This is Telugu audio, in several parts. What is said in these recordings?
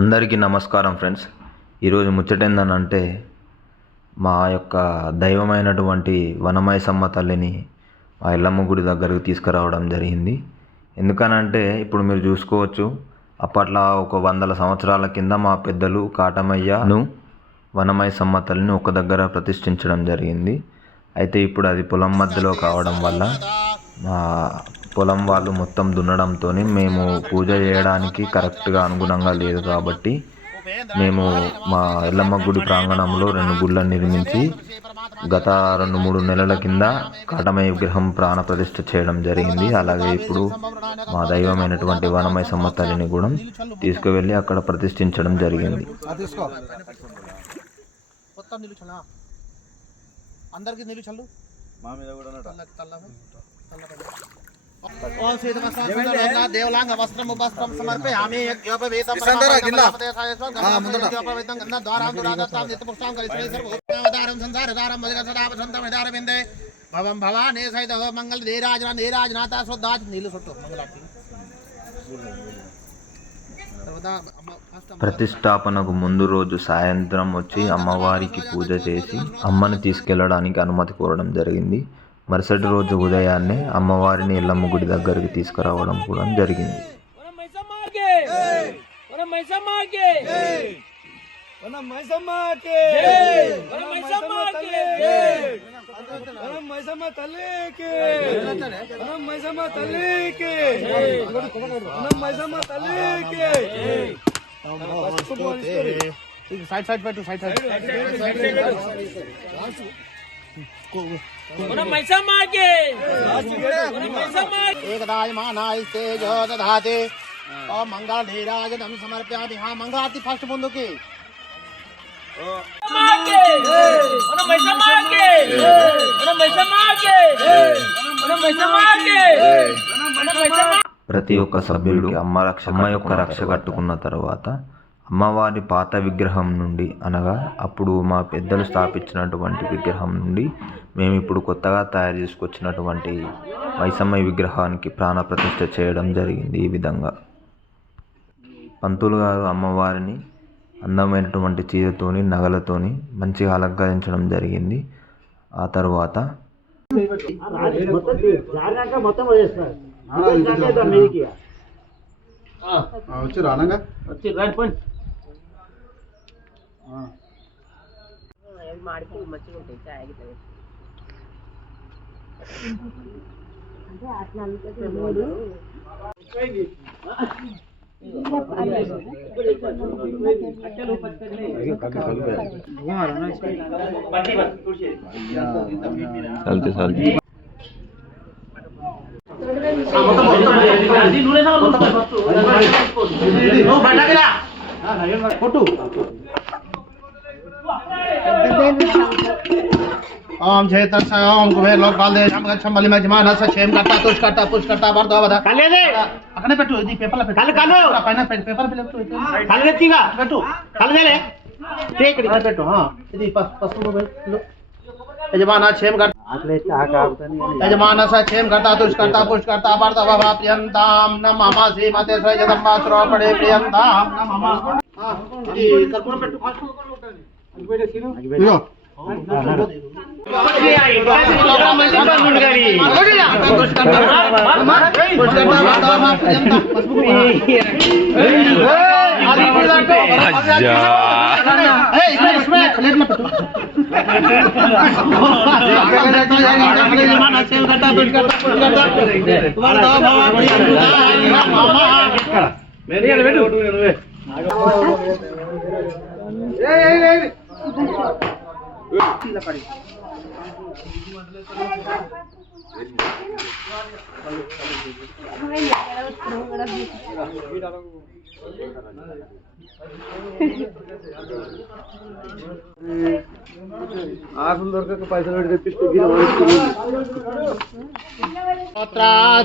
అందరికీ నమస్కారం ఫ్రెండ్స్. ఈరోజు ముచ్చటేందనంటే మా యొక్క దైవమైనటువంటి వనమైసమ్మ తల్లిని మా ఎల్లమ్మ గుడి దగ్గరకు తీసుకురావడం జరిగింది. ఎందుకనంటే ఇప్పుడు మీరు చూసుకోవచ్చు, అప్పట్లో ఒక 100 సంవత్సరాల కింద మా పెద్దలు కాటమయ్యను వనమైసమ్మ తల్లిని ఒక దగ్గర ప్రతిష్ఠించడం జరిగింది. అయితే ఇప్పుడు అది పొలం మధ్యలో కావడం వల్ల మా పొలం వాళ్ళు మొత్తం దున్నడంతో మేము పూజ చేయడానికి కరెక్ట్గా అనుగుణంగా లేదు కాబట్టి మేము మా ఎల్లమ్మ గుడి ప్రాంగణంలో 2 గుళ్ళను నిర్మించి గత 2-3 నెలల కింద కాటమయ్య విగ్రహం ప్రాణ ప్రతిష్ఠ చేయడం జరిగింది. అలాగే ఇప్పుడు మా దైవమైనటువంటి వనమైసమ్మ తల్లిని కూడా తీసుకువెళ్ళి అక్కడ ప్రతిష్ఠించడం జరిగింది. देवलांग वस्त्रम उपस्त्रम समर्पयामि यज्ञोपवीतं संसारदारं मदिरसदावसंतमिदारविन्दे भवं भवाने सहित मंगल नीराजनाथ श्रद्धा नील सुट्टु मंगलार्ति ప్రతిష్టాపనకు ముందు రోజు సాయంత్రం వచ్చి అమ్మవారికి పూజ చేసి అమ్మని తీసుకెళ్లడానికి అనుమతి కోరడం జరిగింది. మరుసటి రోజు ఉదయాన్నే అమ్మవారిని ఎల్లమ్మ గుడి దగ్గరికి తీసుకురావడం కూడా జరిగింది. एकदायमानास्तेजो दधाते और मंगल नीराजनम समर्पयामि। हाँ मंगलारती फर्स्ट बंदो की ప్రతి ఒక్క సభ్యుడు అమ్మ యొక్క రక్ష కట్టుకున్న తర్వాత అమ్మవారి పాత విగ్రహం నుండి, అనగా అప్పుడు మా పెద్దలు స్థాపించినటువంటి విగ్రహం నుండి మేము ఇప్పుడు కొత్తగా తయారు చేసుకొచ్చినటువంటి మైసమ్మ విగ్రహానికి ప్రాణ ప్రతిష్ఠ చేయడం జరిగింది. ఈ విధంగా పంతులు గారు అమ్మవారిని అందమైనటువంటి చీరతోని నగలతోని మంచిగా అలంకరించడం జరిగింది. ఆ తర్వాత ओम चैतन ओम कुबेर लोकपाल देशम गच्छम बलिम जमान सक्षेम करता तुष करता पुष करता वर्धो वदा कले दे अकने పెట్టు ఇది పేపర్ లో పెట్టు కల్ కల్ పైన పేపర్ पे పెట్టు కల్ నెత్తిగా పెట్టు కల్ దేలే టేకడి పెట్టు हां ఇది పసుపు పెట్టు యజమాన క్షేమ करता అట్లే తాకావుతని యజమాన సక్షేమ करता तुष करता पुष करता वर्धो वदा ప్రియంతాం నమః శ్రీమతే శ్రీజగదంబా శ్రోపడే ప్రియంతాం నమః हां ఇది కర్పూరం పెట్టు ఫాస్ట్ అది పెట్టు ఇగో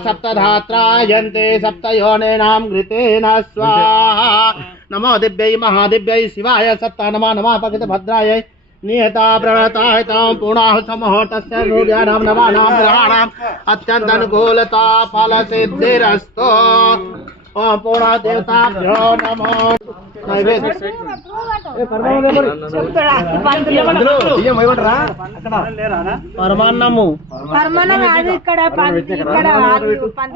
सप्तधात्रा यन्ते सप्तयोनेनां घृतेन स्वाहा। नमो दिव्यै महादिव्यै शिवाय सप्त नमः नमः पकित भद्राय नियता प्रणता हितां पूर्णाः समहोतस्य नूर्याणां नवानां ग्रहाणाम् अत्यन्तनुकूलता फलसिद्धिरस्तु। ఓం పూర్ణ దేవతాభ్యో నమో నైవేద్యం పరమాన్నము పరమాన్నం అది ఇక్కడ ఇక్కడ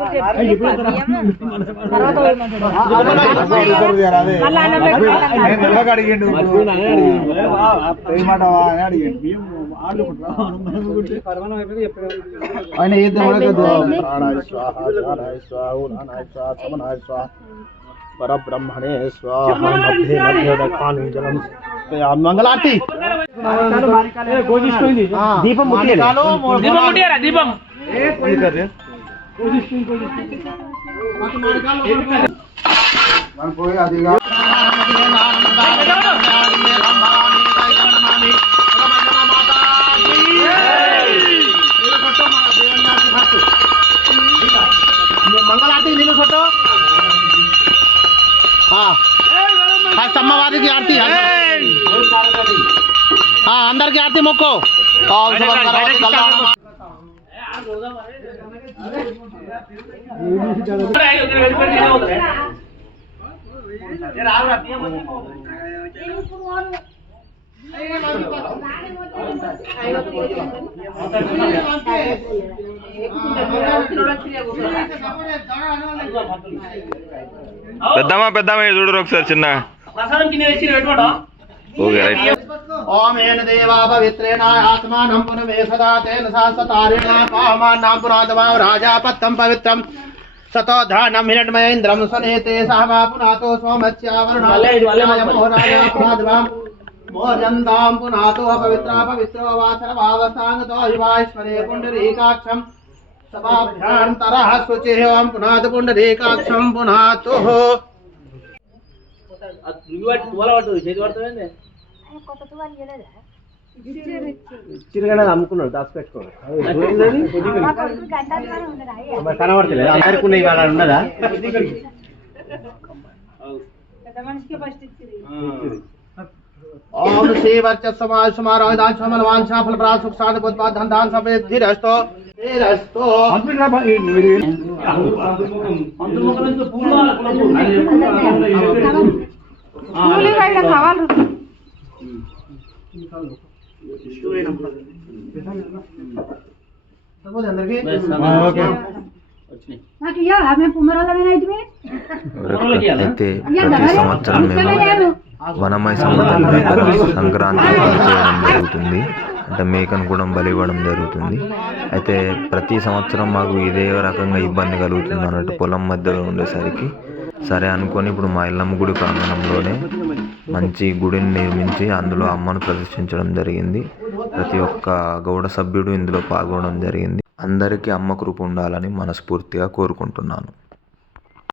పంతులు చెప్పి తర్వాత మళ్ళీ అన్నం ఆయన పరబ్రహ్మణే స్వాహ మంగళారతి దీపం దీపం మంగళారతి నీళ్ళు సొట్టు ఫస్ట్ అమ్మవారికి ఆరతి అందరికి ఆరతి మొక్కు పెద్దమ్మా చూడరు ఒకసారి చిన్న ఓం ఏన దేవా పవిత్రేణ ఆత్మానం పునమే సదా తేన శాస్త్రతారేణ పామాన్నాం పునాదమాం రాజాపత్తం పవిత్రం సతో ధానం హిరణ్మయేంద్రం సనేతే సహమా పునాతో సోమత్యావరుణాయ మోహనాయ పునాదమాం మోర్యందాం పునాతో పవిత్రా పవిత్రో వాసర భావసాంగతో హివాశ్వరే పుండరీకాక్షం సభాభ్యాంతరః శుచిః ఓం పునాద పుండరీకాక్షం పునాతో అమ్ముకున్నాడు దాచిపెట్టుకోడు కనబడతలేదు అందరికి ఉన్నాయి వాళ్ళ ఉన్నదా ओम श्री वर्चस्वमाय समारोहितां चमन वांछा फल प्राप्त सुख शांति बुद्ध धन सफेद धीरस्तो धीरस्तो అయితే ప్రతి సంవత్సరం మేము వనమయ సంవత్సరం సంక్రాంతి బలి చేయడం జరుగుతుంది, అంటే మేకను కూడా బలి ఇవ్వడం జరుగుతుంది. అయితే ప్రతి సంవత్సరం మాకు ఇదే రకంగా ఇబ్బంది కలుగుతుంది అన్నట్టు పొలం మధ్యలో ఉండేసరికి సరే అనుకొని ఇప్పుడు మా ఇల్లమ్మ గుడి ప్రాంగణంలోనే మంచి గుడిని నిర్మించి అందులో అమ్మను ప్రతిష్ఠించడం జరిగింది. ప్రతి ఒక్క గౌడ సభ్యుడు ఇందులో పాల్గొనడం జరిగింది. అందరికీ అమ్మ కృప ఉండాలని మనస్ఫూర్తిగా కోరుకుంటున్నాను.